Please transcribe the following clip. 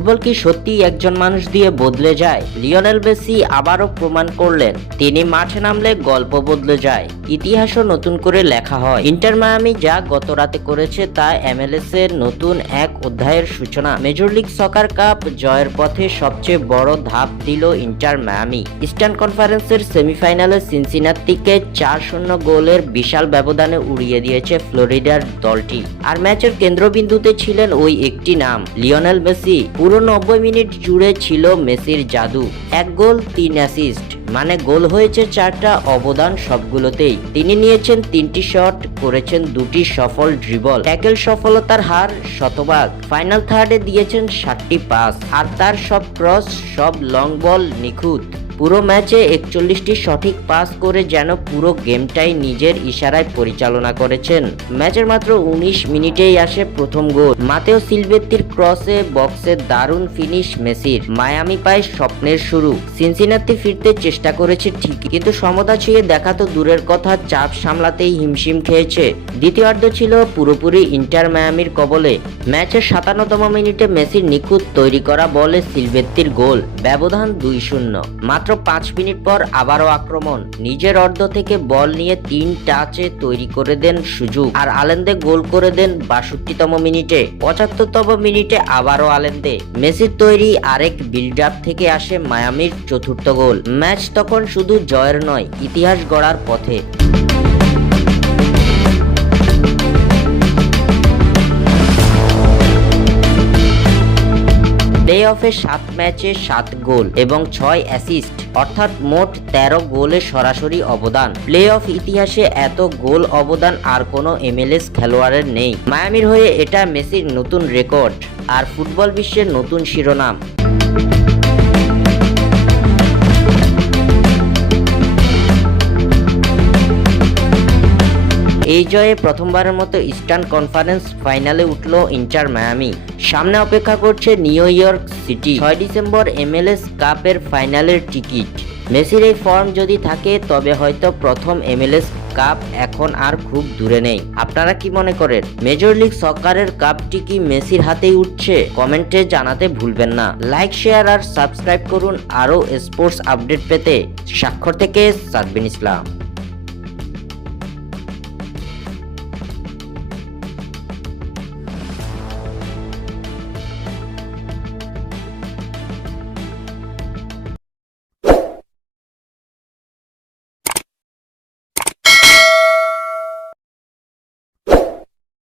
Football কি সত্যি একজন মানুষ দিয়ে বদলে যায়? লিওনেল মেসি আবারও প্রমাণ করলেন তিনি মাঠে নামলে গল্প বদলে যায়, ইতিহাসও নতুন করে লেখা হয়। ইন্টার মায়ামি যা গত রাতে করেছে তা MLS এর নতুন এক অধ্যায়ের সূচনা। মেজর লিগ সকার কাপ জয়ের পথে সবচেয়ে বড় ধাপ দিল ইন্টার মায়ামি। ইস্টার্ন কনফারেন্সের সেমিফাইনালে সিনসিনাতিকে 4-0 গোলের বিশাল ব্যবধানে উড়িয়ে দিয়েছে ফ্লোরিডার দলটি। আর ম্যাচের কেন্দ্রবিন্দুতে ছিলেন ওই একটি নাম, লিওনেল মেসি। পুরো 90 মিনিট জুড়ে ছিল মেসির জাদু। 1 গোল 3 অ্যাসিস্ট, মানে গোল হয়েছে 4টা, অবদান সবগুলোতেই। তিনি নিয়েছেন 3টি শট, করেছেন 2টি সফল ড্রিবল, ট্যাকেল সফলতার হার শতভাগ। ফাইনাল থার্ডে দিয়েছেন 7টি পাস, আর তার সব ক্রস, সব লং বল নিখুঁত। পুরো ম্যাচে 41টি সঠিক পাস করে যেন পুরো গেমটাই নিজের ইশারায় পরিচালনা করেছেন। ম্যাচের মাত্র 19 মিনিটেই আসে প্রথম গোল। মাতেও সিলভেত্তির ক্রসে বক্সে দারুণ ফিনিশ মেসির। মায়ামি পায় স্বপ্নের শুরু। সিনসিনাতি ফিরতে চেষ্টা করেছে ঠিকই, কিন্তু সমতা ছুঁয়ে দেখা তো দূরের কথা, চাপ সামলাতেই হিমশিম খেয়েছে। দ্বিতীয়ার্ধ ছিল পুরোপুরি ইন্টার মায়ামির কবলে। ম্যাচের 57তম মিনিটে মেসির নিখুঁত তৈরি করা বলে সিলভেত্তির গোল, ব্যবধান 2-0। মাত্র 5 মিনিট পর আবারও আক্রমণ। নিজের অর্ধ থেকে বল নিয়ে 3 টাচে তৈরি করে দেন সুযোগ, আর আলেন্দে গোল করে দেন 62তম মিনিটে। 75তম মিনিটে আবারও আলেন্দে। মেসির তৈরি আরেক বিল্ড আপ থেকে আসে মায়ামির চতুর্থ গোল। ম্যাচ তখন শুধু জয়ের নয়, ইতিহাস গড়ার পথে। প্লে অফে 7 ম্যাচে 7 গোল এবং 6 অ্যাসিস্ট, অর্থাৎ মোট 13 গোলে সরাসরি অবদান। প্লে অফ ইতিহাসে এত গোল অবদান আর কোনো MLS খেলোয়াড়ের নেই। মায়ামির হয়ে এটা মেসির নতুন রেকর্ড, আর ফুটবল বিশ্বের নতুন শিরোনাম। এই জয়ে প্রথমবারের মতো ইস্টার্ন কনফারেন্স ফাইনালে উঠল ইন্টার মায়ামি। সামনে অপেক্ষা করছে new York city. 6 December MLS কাপের ফাইনালের টিকিট। মেসির এই ফর্ম যদি থাকে তবে হয়তো প্রথম MLS কাপ এখন আর খুব দূরে নেই। আপনারা কি মনে করেন? মেজর লিগ সকারের কাপটি কি মেসির হাতেই উঠছে? কমেন্টে জানাতে ভুলবেন না। লাইক, শেয়ার আর সাবস্ক্রাইব করুন আরও স্পোর্টস আপডেট পেতে। স্বাক্ষর থেকে সাদবিন ইসলাম।